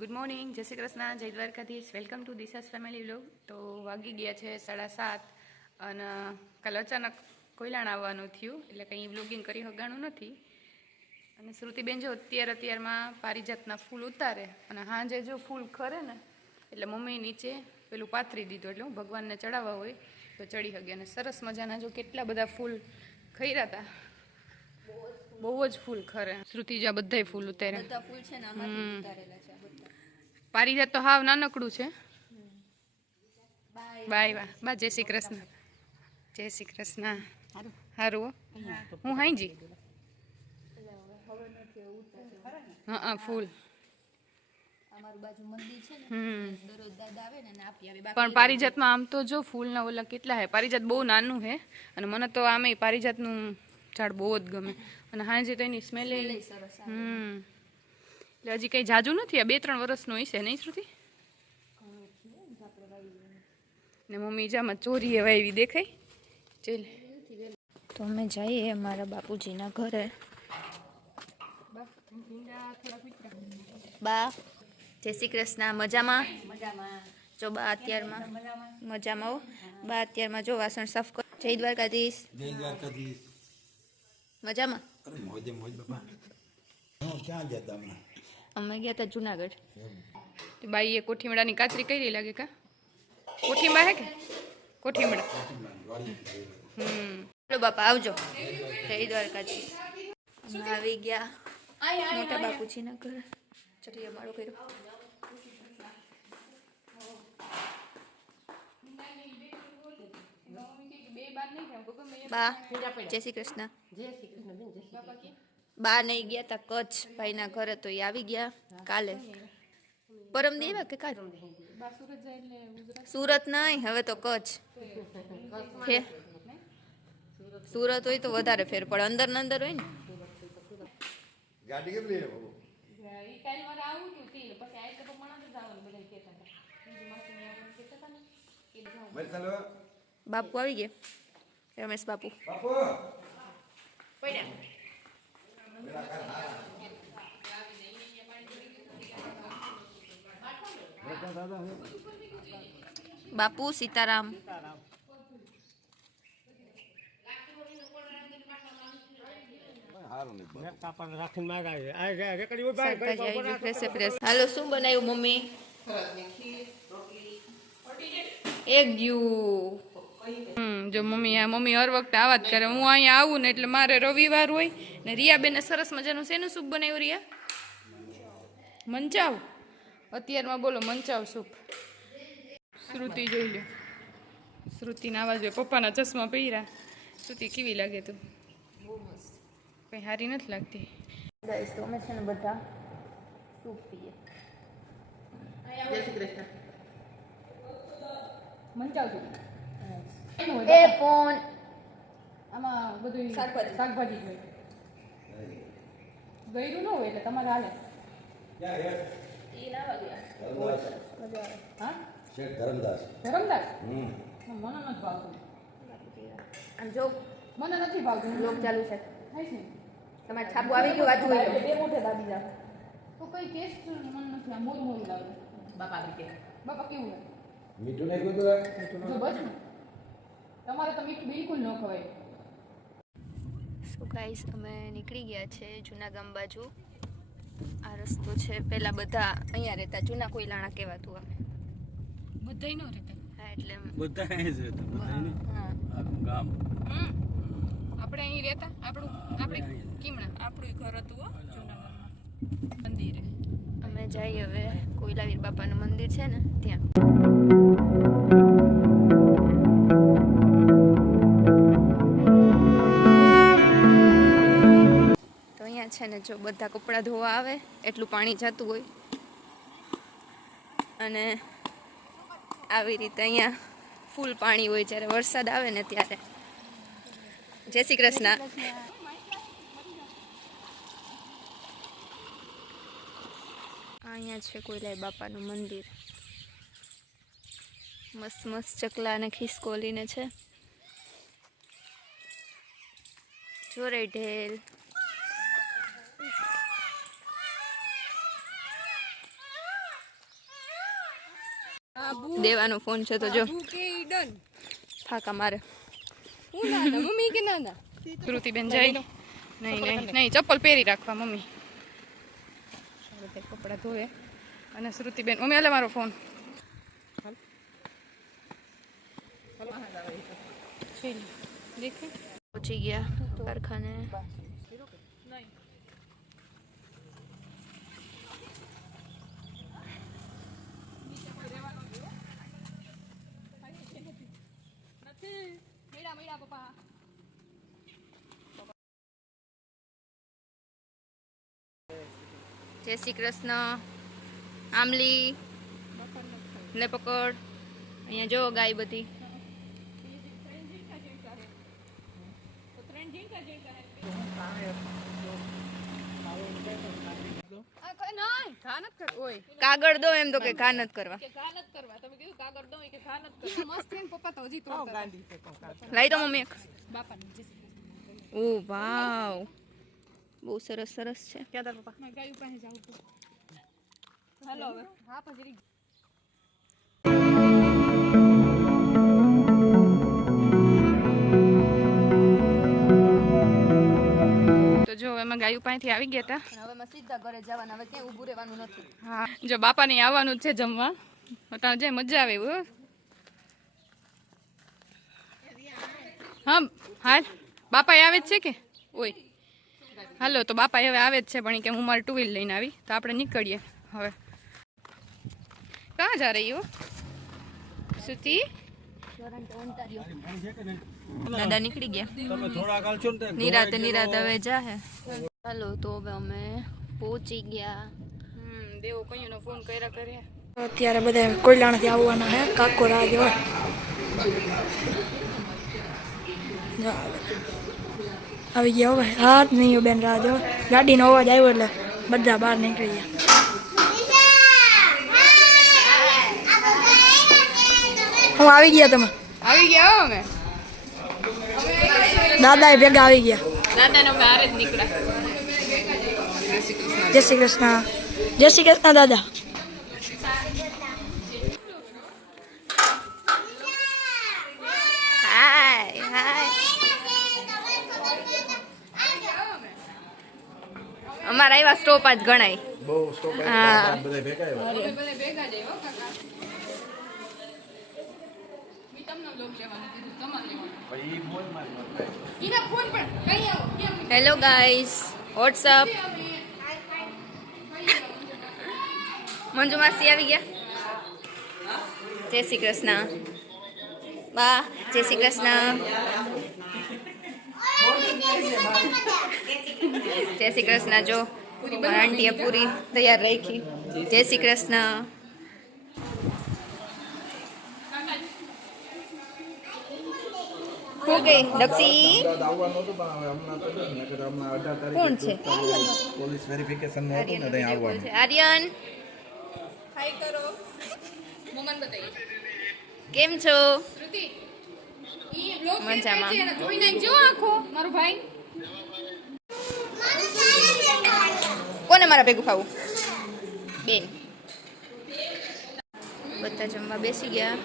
Good morning, જય શ્રી કૃષ્ણ, જય Dwarkadhish. Welcome to Disha's family vlog. તો વાગી ગયા છે 7:30 અને કાલે અચાનક કોયલાણ આવવાનું થયું એટલે કંઈ વ્લોગિંગ કરી હગાણું નથી. અને શ્રુતિબેન જો અત્યારમાં પારિજાતના ફૂલ ઉતારે અને હાંજે જો ફૂલ ખરે ને એટલે મમ્મી નીચે પેલું પાથરી દીધું એટલે હું ભગવાનને ચડાવવા હોય તો ચડી શકે. અને સરસ મજાના જો કેટલા બધા ફૂલ ખર્યા હતા, બહુ જ ફૂલ ખરે. શ્રુતિ જો બધાય ફૂલ ઉતારે, પારિજાત તો હાવ નાનકડું છે. બાય વાહ બા, જય શ્રી કૃષ્ણ, જય શ્રી કૃષ્ણ. હારું હું હાઈજી હા ફૂલ પણ પારિજાતમાં આમ તો જો ફૂલના ઓલા કેટલા હે. પારિજાત બહુ નાનું હે અને મને તો આમે પારિજાતનું ઝાડ બહુ જ ગમે. અને હાંજે તો એની સ્મેલ સરસ. એટલે હજી કંઈ જાજુ નથી, આ 2-3 વર્ષનું હશે નહીં શ્રુતિ? ને મમ્મી જામાં ચોરી વાવી દેખાય. ચાલ તો અમે જઈએ મારા બાપુજીના ઘરે. બા જય શ્રી કૃષ્ણ. મજામાં? જો બા અત્યારમાં મજામાં હો. બા અત્યારમાં જો વાસણ સાફ કર. જય દ્વારકાધીશ. જય દ્વારકાધીશ. મજામાં? અરે મોજે મોજ બાપા. ક્યાં ગયા હતા હમણાં? અમે ગયા હતા જુનાગઢ. બાઈએ કોઠીમડાની કાચરી કરી લાગે કા? કોઠીમડા હે કે કોઠીમડા? ચલો બાપા આવજો. જય દ્વારકાધીશ. અમે આવી ગયા મોટા બાપુજીના ઘરે. ચડીએ મારો કર્યો. બા જય શ્રી કૃષ્ણ. બા નહીં ગયા તા કચ્છ ભાઈના ઘરે, તો એ આવી ગયા કાલે. પરમ દેવા કે કાલ? સુરત નહીં, હવે તો કચ્છ. સુરત હોય તો વધારે ફેર પડે, અંદર ને અંદર હોય ને. ગાડી કેમ લઈ આવ્યો? બાપુ આવી ગયા, રમેશ બાપુ. બાપુ સીતારામ. હાલો શું બનાવ્યું મમ્મી? એક જો મમ્મી હર વખતે આવા જ કરે. હું અહીંયા આવું ને એટલે મારે રવિવાર હોય ને. રિયાબેને સરસ મજાનું શેનું સૂપ બનાવ્યું રિયા? મંચાવ. અત્યારમાં બોલો મંચાવ સૂપ. શ્રુતિ જોઈ લો, શ્રુતિને આવા જોઈએ. પપ્પાના ચશ્મા પહેર્યા. શ્રુતિ કેવી લાગે તું? કંઈ સારી નથી લાગતી. ગાઈસ તો અમે છે ને બધા સૂપ પીએ. જય શ્રી કૃષ્ણ. મંચાવ સૂપ એ ફોન આમાં બધું શાકભાજી જોઈએ. ગયરું ન હોય એટલે તમારે હાલે. હા ધરમદાસ. ધરમદાસ મને નથી ભાવતું. આમ જો મને નથી ભાવતું. લોક ચાલુ છે. થાય છે તમારે છાપું આવી ગયું, વાંચવું હોય બે મોઢે દાબી જાવ તો કઈ ટેસ્ટ મને નથી. આ મોરું મોરું લાગે. બાપા કેવું લાગે? મીઠું નાખ્યું તો જો બસ ને તમારે તો મીઠું બિલકુલ ન ખવાય. સો ગાઈસ અમે નીકળી ગયા છે જૂના ગામ બાજુ. આ રસ્તો છે. પહેલા બધા અહીંયા રહેતા, જૂના કોયલાણા કહેવાતું. અમે બધાય ન રહેતા. હા એટલે બધા અહીં જ રહેતા. બધાને હા આખું ગામ. આપણે અહીં રહેતા. આપણે કીમણા આપણું ઘર હતું જૂનાગઢમાં મંદિરે. અમે જઈએ હવે કોયલાવીર બાપાનું મંદિર છે ને ત્યાં. તો અહીંયા છે ને જો બધા કપડાં ધોવા આવે એટલું પાણી જતું હોય. અને આવી રીતે અહીંયા ફૂલ પાણી હોય જ્યારે વરસાદ આવે ને ત્યારે. જય શ્રી કૃષ્ણ. અહીંયા છે કોયલાઈ બાપાનું મંદિર. મસ્ત મસ્ત ચકલા અને ખિસકોલીને છે. જોરે ઢેલ. દેવાનો ફોન છે તો જો ફાકા મારે. શ્રુતિબેન જઈ નહીં ચપ્પલ પહેરી રાખવા મમ્મી. કપડા ધોવે અને શ્રુતિબેન મમ્મી હાલે મારો ફોન. પહોંચી ગયા કારખાને. જય શ્રી કૃષ્ણ. આમલી ને પકડ. અહીંયા જો ગાય બધી. કાગળ દો એમ તો કે ઘા નથી કરવા. લાઈ દો મમ્મી. ઓ વાવ બહુ સરસ સરસ છે. તો જો એમાં ગાયું પાસેથી આવી ગયા હતા. હવે સીધા ઘરે જવાના. હવે ક્યાંય ઊભું રહેવાનું નથી. હા જો બાપાને આવવાનું જ છે જમવા. ત્યાં જે મજા આવે એવું. હા હાલ બાપા આવે જ છે કે ઓય હાલો તો બાપા હવે આવે જ છે પણ કે હું મારી ટુ વ્હીલ લઈને આવી તો આપણે નીકળીએ હવે. ક્યાં જા રહી હો સુતી? દાદા નીકળી ગયા. તમે થોડા કાલ છો ને નિરાતે હવે જાહે. ચાલો તો હવે અમે પહોંચી ગયા. દેવો કઈનો ફોન કર્યા કર્યા. અત્યારે બધા કોયલાણાથી આવવાના હે. કાકો રાહ જોવે. આવી ગયા હવે. હા નહીં બેન રાહ જો. ગાડીનો અવાજ આવ્યો એટલે બધા બહાર નીકળી ગયા. હું આવી ગયા. તમે આવી ગયા હો અમે. દાદા ભેગા આવી ગયા. દાદાને અમે હારે જ નીકળ્યા. જય શ્રી કૃષ્ણ. જય શ્રી કૃષ્ણ દાદા. હાય હાય. અમારા આવ્યા સ્ટોપ આજ ગણાય. બહુ સ્ટોપ હા. બધા ભેગા આવ્યા. ભેગા જઈ હો કાકા. મી તમને બ્લોગ લેવાનું કીધું તમારે લેવાનું. પછી ઈ મોજ મારી વાત. ઈના ફોન પણ કઈ આવો કેમ? Hello guys, WhatsApp. મંજુ માસી આવી ગયા. જય શ્રી કૃષ્ણ. બા જય શ્રી કૃષ્ણ. જય શ્રી કૃષ્ણ. જો મારા આંટીએ પૂરી તૈયાર રાખી. જય શ્રી કૃષ્ણ. હું ગઈ દક્ષી. આવવાનું હતું પણ હવે હમણાં તો નહીં. નકર હમણાં 18 કોણ છે? પોલીસ વેરિફિકેશન નું હતું ને ત્યાં આવવાનું. આર્યન હાય કરો. મોમન બતાઈ. કેમ છો? શ્રુતિ ઈ બ્લોગ મજામાં. છે એને જોઈ નાખજો આખો મારો ભાઈ. કોને મારા ભેગું ખાવું? બેન બધા જમવા બેસી ગયા.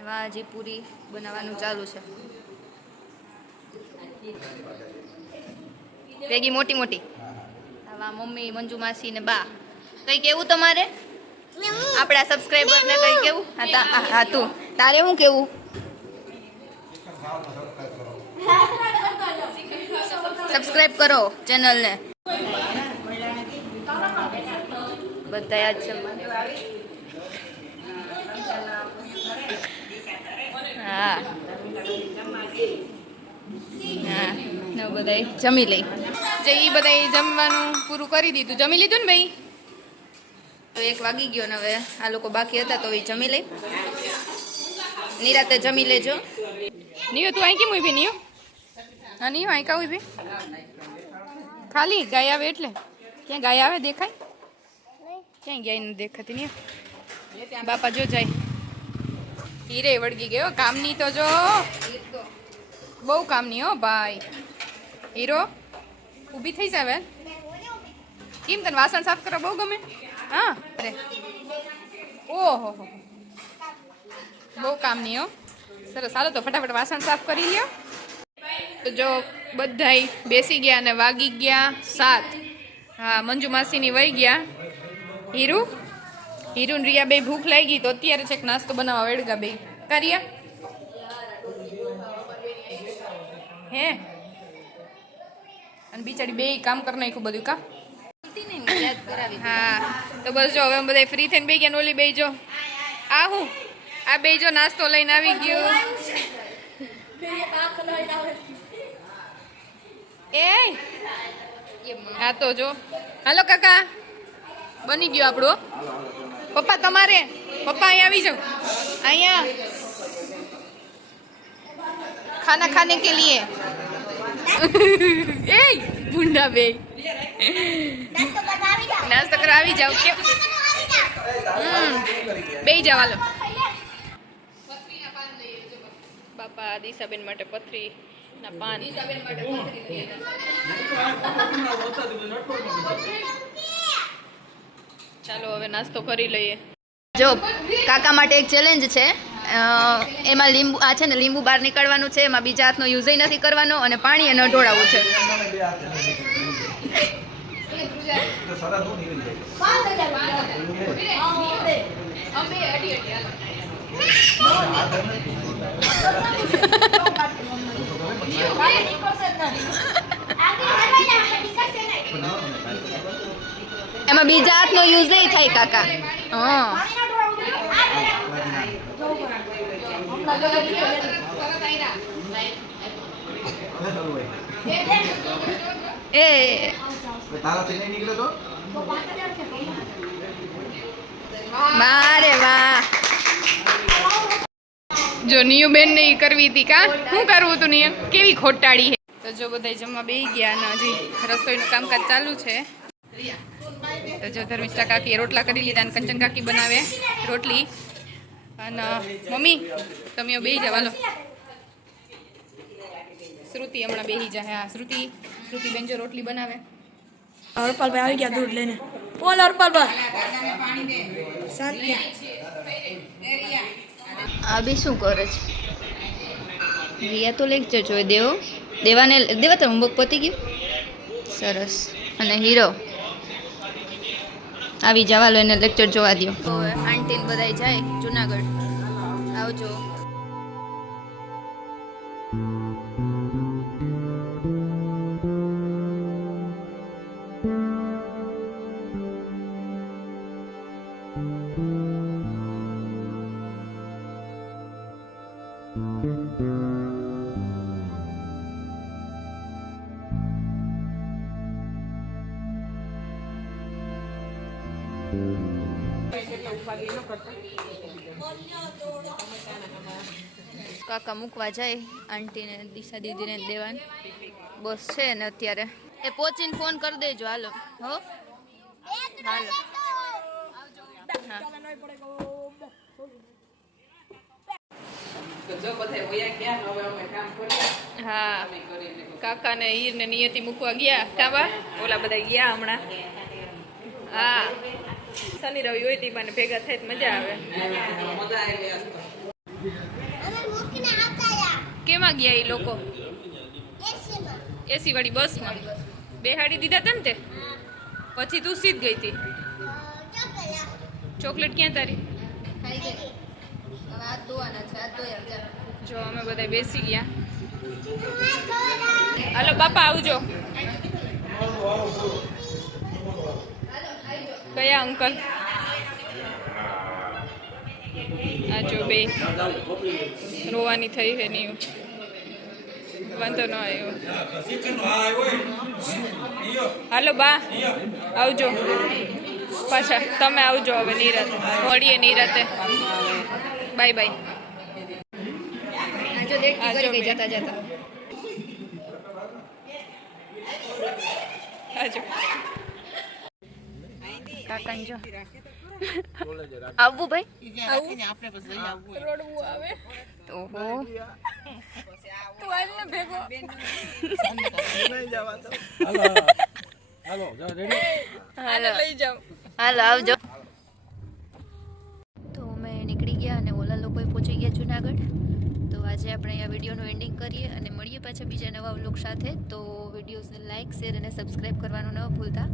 એમાં હજી પૂરી બનાવવાનું ચાલુ છે. ભેગી મોટી મોટી. આવા મમ્મી મંજુ માસી ને બા. કઈ કેવું તમારે? આપણા સબસ્ક્રાઈબર ને કઈ કેવું? હા તું તારે શું કેવું? સબસ્ક્રાઇબ કરો ચેનલ ને. બધા યાદ છે. હા હા ને બધા જમી લઈ. જે ઈ બધાય જમવાનું પૂરું કરી દીધું. જમી લીધું ને ભાઈ? તો 1 વાગી ગયો ને હવે આ લોકો બાકી હતા તો એ જમી લઈ. નિરાતે જમી લેજો. નિયો તું અહીં કેમ ઉભી નિયો? હા નિયો અહીં કા ઉભી? ખાલી ગાય આવે એટલે ક્યાં ગાય આવે દેખાય? ક્યાંય ગાય નથી દેખાતી નિયો. બાપા જો જાય. હીરે વળગી ગયો કામની તો જો બહુ કામની હો ભાઈ. હીરો ઊભી થઈ જાવે. કેમ તને વાસણ સાફ કરવા બહુ ગમે? હા અરે ઓહો બહુ કામ નહીં હો. સરસ, હાલો તો ફટાફટ વાસણ સાફ કરી લ્યો. તો જો બધાય બેસી ગયા અને વાગી ગયા 7. હા, મંજુ માસીની વહી ગયા. હીરુ ને રિયા બે ભૂખ લાગી તો અત્યારે છે નાસ્તો બનાવવા વેડગા બે કર્યા હે અને બિચારી બે કામ કરી નાખ્યું બધું કા. હા તો બસ જો હવે બધા ફ્રી થઈને બે ગયા. ઓલી બે જો આ બે જો નાસ્તો લઈને આવી ગયો. એ હા તો જો હાલો કાકા બની ગયો આપણો. પપ્પા તમારે પપ્પા અહીંયા આવી જાઓ. અહીંયા ખાના ખાને કે લીએ એ ભૂંડા બે નાસ્તો કરવા આવી જાઓ. કેમ બે જાઓ હાલો. બાપા દિશાબેન માટે પથરી ના પાન. ચાલો હવે નાસ્તો કરી લઈએ. જો કાકા માટે એક ચેલેન્જ છે. એમાં લીંબુ આ છે ને લીંબુ બહાર નીકળવાનું છે. એમાં બીજા હાથનો યુઝ નથી કરવાનો અને પાણી ન ઢોળાવવું છે. એમાં બીજા હાથનો યુઝ નહીં થાય કાકા. હા એ મારે વાહ. જો નિયુ બેન ને કરવી હતી કા શું કરવું હતું નિયમ કેવી ખોટાડી. તો જો બધા જમવા બેસી ગયા અને હજી રસોઈનું કામકાજ ચાલુ છે. તો જો ધર્મિષ્ઠા કાકી રોટલા કરી લીધા અને કંચન કાકી બનાવે રોટલી. અને મમ્મી તમે બેસી જાવ હાલો. શ્રુતિ હમણાં બેસી જાય. હા શ્રુતિ બેન જો રોટલી બનાવે. હરપાલભાઈ આવી ગયા દૂધ લઈને. બોલ હરપાલભાઈ. આ બી શું કરે છે? રિયા તો લેક્ચર જોઈ દેવા તો હોમવર્ક પતી ગયું. સરસ. અને હીરો આવી જવા લો, એને લેક્ચર જોવા દો. તો આંટી બધાય જાય જુનાગઢ. આવજો. કાકા મૂકવા જાય આંટીને દિશા દીદીને દેવાન. બસ છે ને અત્યારે એ પહોંચીને ફોન કરી દેજો. હાલો હો હાલો. હા કાકા ને હીર ને નિયતિ મૂકવા ગયા. કાબા ઓલા બધા ગયા હમણાં. હા શનિ રવિ હોય તી બાને ભેગા થાય મજા આવે. કેમાં ગયા એ લોકો? એસી વાળી બસમાં બેહાડી દીધા હતા ને તે પછી તું સીધ ગઈ હતી. ચોકલેટ ક્યાં તારી? જો અમે બધા બેસી ગયા. હાલો બાપા આવજો. કયા અંકલ? આ જો બે રોવાની થઈ છે નહીં વાંધો ન આવ્યો. હાલો બા આવજો પાછા. તમે આવજો હવે નિરાતે મળીએ નિરાતે. Bye bye. જતા જતા આજો કાકાને જો આવવું ભાઈ. રડવું આવે તો હો તું આજ ને ભેગો. હાલો લઈ જાવ. હાલો આવજો. અને ઓલા લોકોએ પહોંચી ગયા જુનાગઢ. તો આજે આપણે અહીંયા વિડીયોનું એન્ડિંગ કરીએ અને મળીએ પાછા બીજા નવા વ્લોગ સાથે. તો વિડીયોઝને લાઇક, શેર અને સબસ્ક્રાઈબ કરવાનું ન ભૂલતા.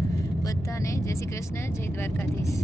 બધાને જય શ્રી કૃષ્ણ, જય દ્વારકાધીશ.